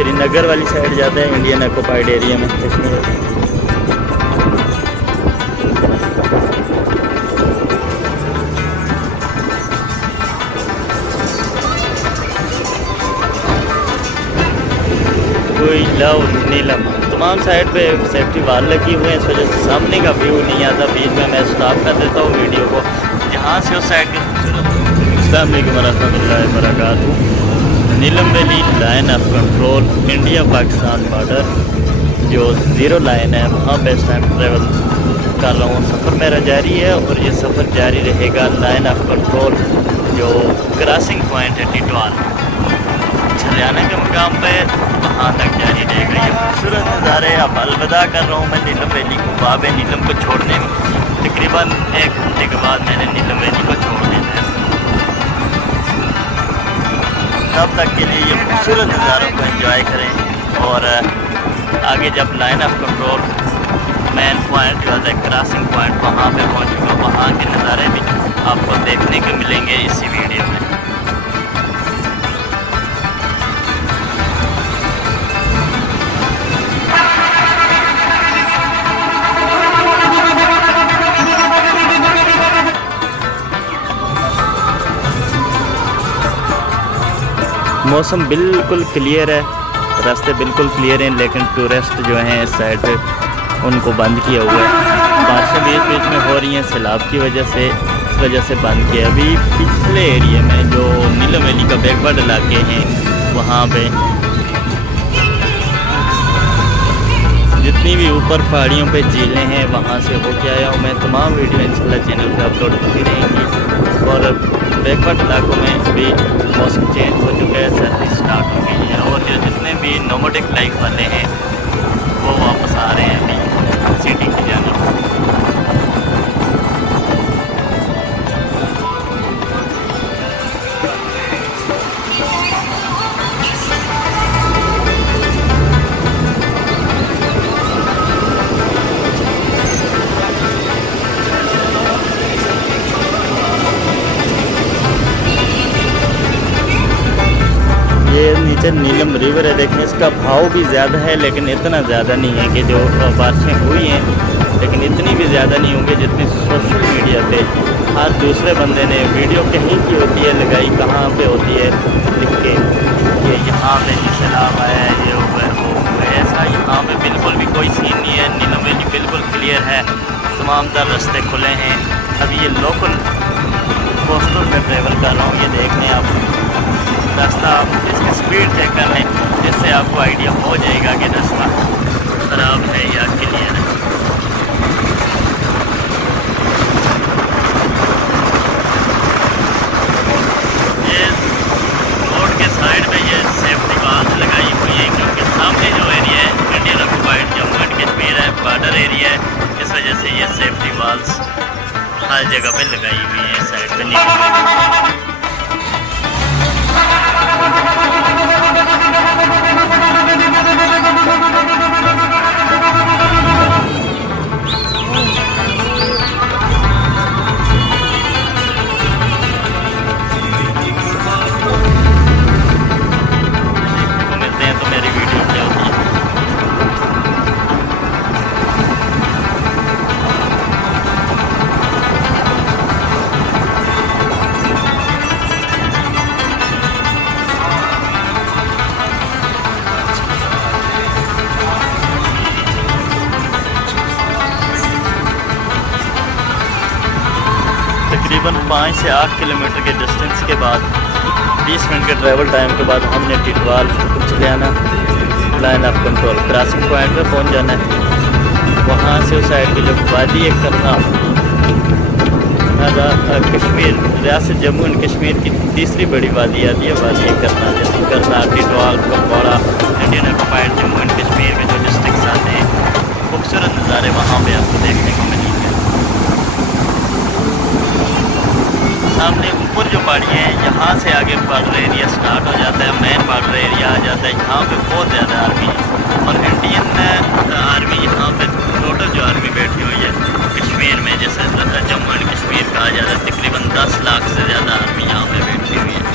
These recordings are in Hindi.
श्रीनगर वाली साइड जाता है, इंडियन ऑक्यूपाइड एरिया में कश्मीर। कोई लव नीलम तमाम साइड पे सेफ्टी वाल लगी हुए हैं, इस वजह से सामने का व्यू नहीं आता। बीच में मैं स्टॉप कर देता हूँ वीडियो को, जहाँ से उस साइड की खूबसूरत। अस्सलाम वालेकुम रहमतुल्लाहि व बरकातुहू। Neelum valley line of control India Pakistan border जो ज़ीरो लाइन है, वहाँ पे इस टाइम ट्रेवल कर रहा हूँ। सफ़र मेरा जारी है और ये सफ़र जारी रहेगा लाइन ऑफ कंट्रोल जो क्रॉसिंग पॉइंट है टिटवाल छरियाना के मुकाम पे, वहाँ तक जारी रहेगा। ये खूबसूरत नज़ारे अब अलविदा कर रहा हूँ मैं नीलम वैली को। बाब नीलम को छोड़ने में तकरीबन 1 घंटे के बाद मैंने नीलम वैली को छोड़ देना है। तब तक के लिए ये खूबसूरत नज़ारों को एंजॉय करें और आगे जब line of control main point जो है क्रॉसिंग पॉइंट वहाँ पे पहुँचूँगा, वहाँ के नज़ारे भी आपको देखने को मिलेंगे इसी वीडियो में। मौसम बिल्कुल क्लियर है, रास्ते बिल्कुल क्लियर हैं, लेकिन टूरिस्ट जो हैं इस साइड पे उनको बंद किया हुआ है। बारिशें बीच बीच में हो रही हैं सैलाब की वजह से, इस वजह से बंद किया। अभी पिछले एरिया में जो नीलम वैली का बैकवर्ड इलाके हैं वहाँ पे जितनी भी ऊपर पहाड़ियों पे झीलें हैं वहाँ से होके आया हूँ मैं। तमाम वीडियो इंशाल्लाह चैनल पे अपलोड होती रहेंगी। और बैकवर्ड इलाकों में भी मौसम चेंज हो चुका है, सर्दी स्टार्ट हो गई है और जो जितने भी नोमैडिक लाइफ वाले हैं वो वापस आ रहे हैं अभी सिटी की जानिब। ये नीचे नीलम रिवर है, देखें इसका भाव भी ज़्यादा है लेकिन इतना ज़्यादा नहीं है कि जो बारिशें हुई हैं, लेकिन इतनी भी ज़्यादा नहीं होंगी जितनी सोशल मीडिया पे हर दूसरे बंदे ने वीडियो कहीं की होती है लगाई, कहाँ पे होती है लिख के कि यहाँ पे सैलाब आया है, ये हुआ है वो हुआ है। ऐसा यहाँ पे बिल्कुल भी कोई सीन नहीं है। नीलम वैली बिल्कुल क्लियर है, तमाम तर रास्ते खुले हैं। अभी ये लोकल कोस्टल में ट्रेवल कर रहा हूँ, ये देख लें आप रास्ता, आप इसकी स्पीड चेक कर लें, जिससे आपको आइडिया हो जाएगा कि रास्ता ख़राब है या क्लियर है। ये रोड के साइड पे ये सेफ्टी वाल्स लगाई हुई है क्योंकि सामने जो एरिया है Indian occupied Jammu and Kashmir है, बॉर्डर एरिया है, इस वजह से ये सेफ्टी वाल्स हर जगह पे लगाई हुई है इस साइड पे नहीं। तकरीबन 5 से 8 किलोमीटर के डिस्टेंस के बाद 20 मिनट के ट्रैवल टाइम के बाद हमने Tithwal Chhariana line of control crossing point पे पहुंच जाना है। वहाँ से उस साइड की जो वादी है करना कश्मीर रियासत जम्मू एंड कश्मीर की तीसरी बड़ी वादी आती है, वादी करना, जैसे करना, Tithwal, Kupwara, Indian occupied Jammu and Kashmir में जो डिस्ट्रिक्स आते हैं, खूबसूरत नज़ारे वहाँ पे आपको देखने को मिलेंगे। सामने ऊपर जो पहाड़ियाँ हैं यहाँ से आगे बॉर्डर एरिया स्टार्ट हो जाता है, मेन बॉर्डर एरिया आ जाता है। यहाँ पे बहुत ज़्यादा आर्मी है और इंडियन आर्मी यहाँ पे टोटल जो आर्मी बैठी हुई है कश्मीर में, जैसे जम्मू एंड कश्मीर कहा जाता है, तकरीबन 10 लाख से ज़्यादा आर्मी यहाँ पे बैठी हुई है।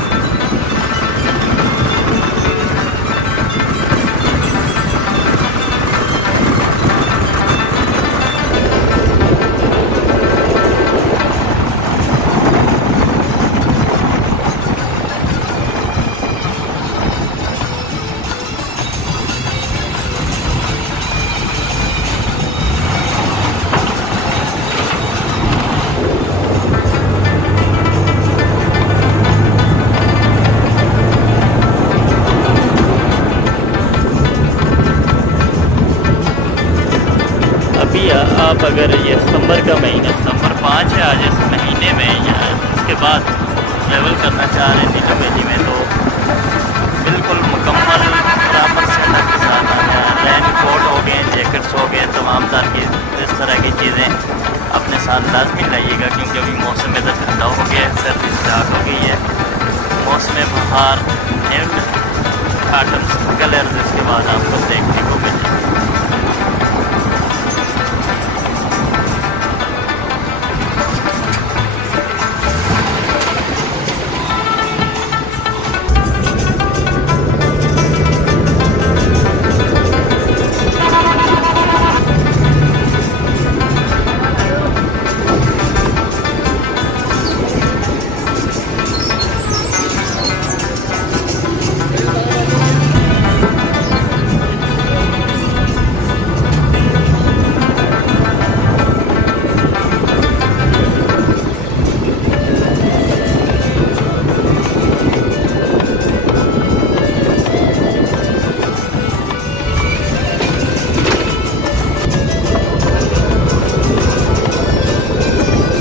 अगर ये सितंबर का महीना, सितंबर 5 है आज, इस महीने में या इसके बाद ट्रैवल करना चाह रहे हैं नीलम वैली में, तो बिल्कुल मुकम्मल प्रॉपर सेटअप के साथ आना है। रेन कोट हो गए, जैकेट्स हो गए, तमाम तरह की इस तरह की चीज़ें अपने साथ लाजमी लाइएगा, क्योंकि अभी मौसम इधर ठंडा हो गया है, सर्दी स्टार्ट हो गई है। मौसम बहार एंड ऑटम कलर्स इसके बाद आपको देखने को मिलेंगे।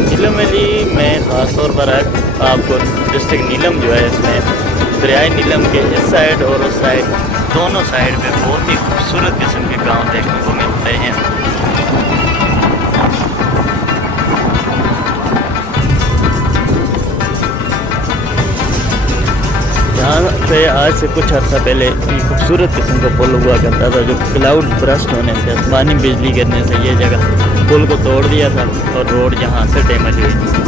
नीलम वैली में ख़ास तौर पर आपको डिस्ट्रिक्ट नीलम जो है, इसमें दरियाए नीलम के इस साइड और उस साइड, दोनों साइड पे बहुत ही खूबसूरत किस्म के गांव देखने को मिलते हैं। यहाँ पे आज से कुछ अर्सा पहले खूबसूरत किस्म का पुल हुआ करता था, जो क्लाउड ब्रस्ट होने से, आसमानी बिजली गिरने से ये जगह पुल को तोड़ दिया था और रोड यहाँ से डैमेज हुई थी।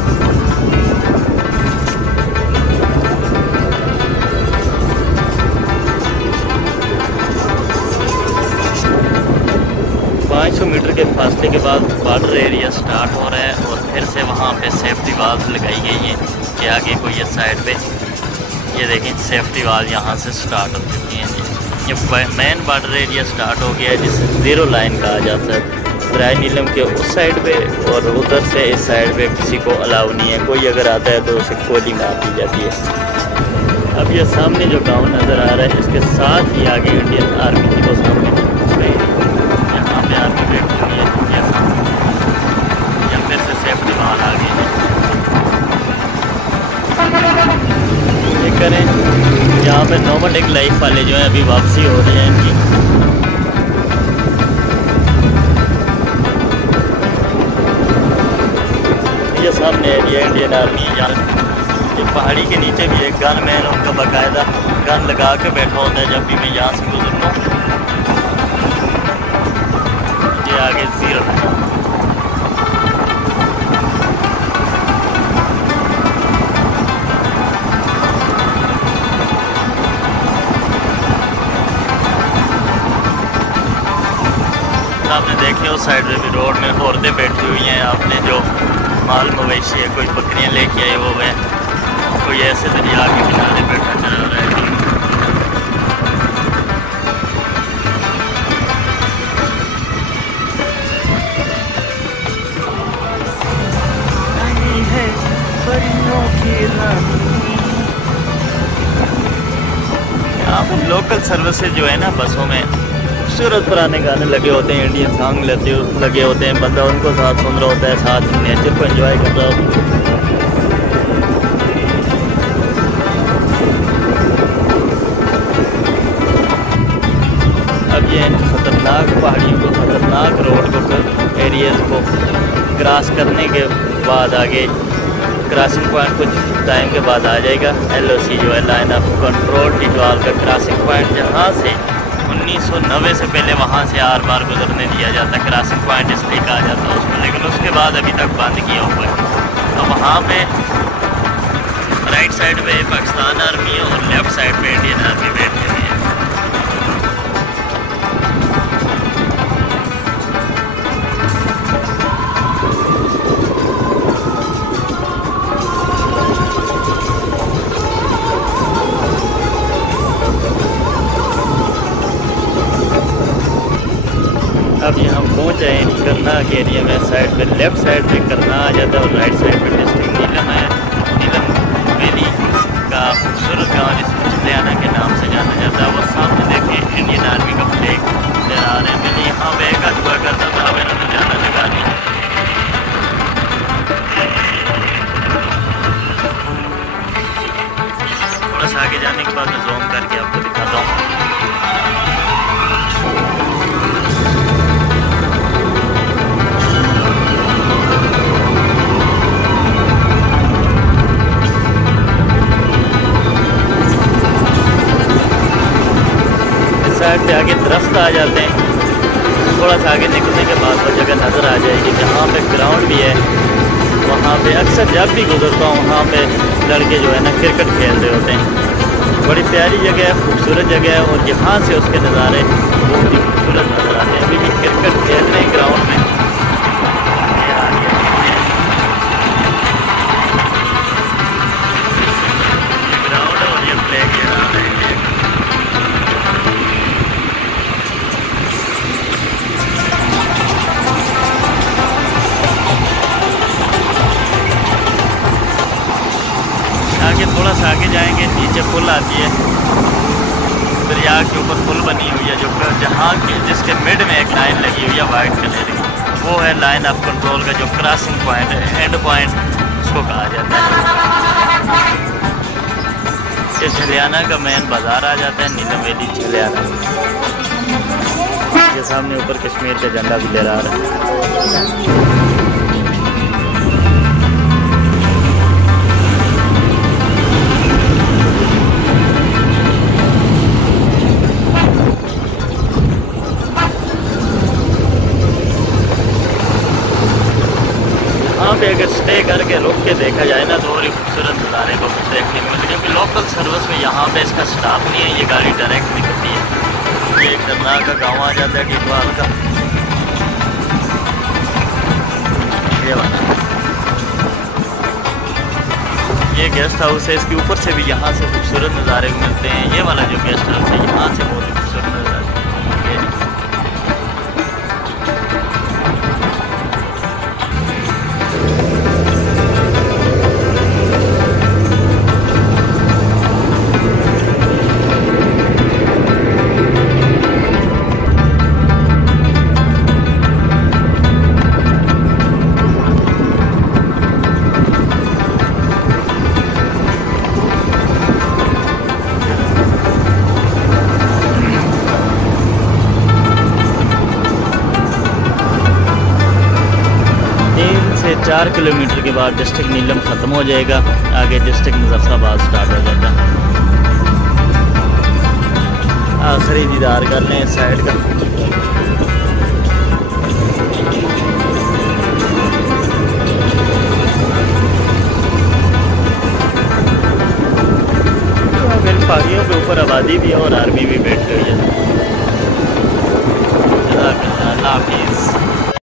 मीटर के फासले के बाद बॉर्डर एरिया स्टार्ट हो रहा है और फिर से वहाँ पे सेफ्टी वाल्स लगाई गई हैं कि आगे को ये साइड पे, ये देखें सेफ्टी वाल यहाँ से स्टार्ट हो चुकी हैं। ये मेन बॉर्डर एरिया स्टार्ट हो गया है, जिसे ज़ीरो लाइन कहा जाता है। दरियाए नीलम के उस साइड पे और उधर से इस साइड पे किसी को अलाउ नहीं है, कोई अगर आता है तो उसे गोली मार दी जाती है। अब ये सामने जो गांव नज़र आ रहा है, इसके साथ ही आगे इंडियन आर्मी की वो सामने यहाँ पे आर्मी बैठी हुई है, या फिर से सेफ्टी वाल आ गई है। ये करें यहाँ पे नोमैटिक लाइफ वाले जो है अभी वापसी हो रही है इनकी। ये सामने एरिया इंडियन आर्मी है, यहाँ ये पहाड़ी के नीचे भी एक गन मैन उनका बाकायदा गन लगा के बैठा होता है जब भी मैं यहाँ से गुजरता हूँ। ये आगे ज़ीरो है। आपने देखे उस साइड में भी रोड में औरतें बैठी हुई हैं, आपने जो माल मवेशी है, कोई बकरियां लेके आए वो है, कोई ऐसे दरिया के किनारे बैठा चला रहा है। यहाँ पर लोकल सर्विसेज जो है ना बसों में खूबसूरत पुराने गाने लगे होते हैं, इंडियन सॉन्ग लगे होते हैं, बंदा उनको साथ सुन रहा होता है, साथ नेचर को एंजॉय कर रहा होता है। अब ये ख़तरनाक पहाड़ियों को, ख़तरनाक रोड को, एरियाज़ को क्रॉस करने के बाद आगे क्रॉसिंग पॉइंट कुछ टाइम के बाद आ जाएगा। LOC जो है लाइन ऑफ कंट्रोल टिटवाल का क्रॉसिंग पॉइंट, जहाँ से 1990 से पहले वहाँ से आर बार गुजरने दिया जाता, क्रॉसिंग पॉइंट इसलिए कहा जाता है उसको, लेकिन उसके बाद अभी तक बंद किया हुआ है। तो वहाँ पे राइट साइड पे पाकिस्तान आर्मी और लेफ़्ट साइड पे इंडियन आर्मी बैठी हुई है। अब यहाँ पहुँच जाए करना के एरिया में, साइड पे लेफ़्ट साइड पे करना आ जाता है और राइट साइड पे डिस्ट्रिक्ट नीलम है। नीलम वैली का खूबसूरत गाँव जिसको चिलियाना के नाम से जाना जाता है। वो सामने देखें इंडियन आर्मी का फ्लैग नजर आ रहे हैं। मैंने यहाँ बैग हुआ करता था, अब इन्होंने जाना लगा दी। आगे दरख्त आ जाते हैं। थोड़ा सा आगे निकलने के बाद वो जगह नज़र आ जाएगी जहाँ पे ग्राउंड भी है। वहाँ पे अक्सर जब भी गुजरता हूँ वहाँ पे लड़के जो है ना क्रिकेट खेल रहे होते हैं। बड़ी प्यारी जगह है, खूबसूरत जगह है और यहाँ से उसके नज़ारे बहुत ही खूबसूरत नज़र आते हैं। अभी भी क्रिकेट खेल रहे हैं ग्राउंड में। ग्राउंड और ये प्ले ग्राउंड है। आगे थोड़ा सा आगे जाएंगे, नीचे पुल आती है, दरिया के ऊपर पुल बनी हुई है जो जहाँ की जिसके मिड में एक लाइन लगी हुई है वाइट कलर की। वो है लाइन ऑफ कंट्रोल का जो क्रॉसिंग पॉइंट है, एंड पॉइंट उसको कहा जाता है। ये झलियाना का मेन बाज़ार आ जाता है, नीलम वैली झलियाना। ये सामने ऊपर कश्मीर का झंडा भी लहरा रहा है। यहाँ पे अगर स्टे करके रुक के देखा जाए ना तो और ही खूबसूरत नज़ारे को देखने को मिलते, क्योंकि लोकल सर्विस में यहाँ पे इसका स्टाफ नहीं है। ये गाड़ी डायरेक्ट निकलती है। ये करनाल का गाँव आ जाता है टिटवाल का। ये वाला ये गेस्ट हाउस है, इसके ऊपर से भी यहाँ से खूबसूरत नज़ारे मिलते हैं। ये वाला जो गेस्ट हाउस है यहाँ से बहुत ही खूबसूरत नज़ारे। से 4 किलोमीटर के बाद डिस्ट्रिक्ट नीलम ख़त्म हो जाएगा। आगे डिस्ट्रिक्ट मुजफ्फराबाद स्टार्ट हो जाता है। आखिरी दीदार कर लें इस साइड का। तो फिर पहाड़ियों के ऊपर आबादी भी है और आर्मी भी बैठी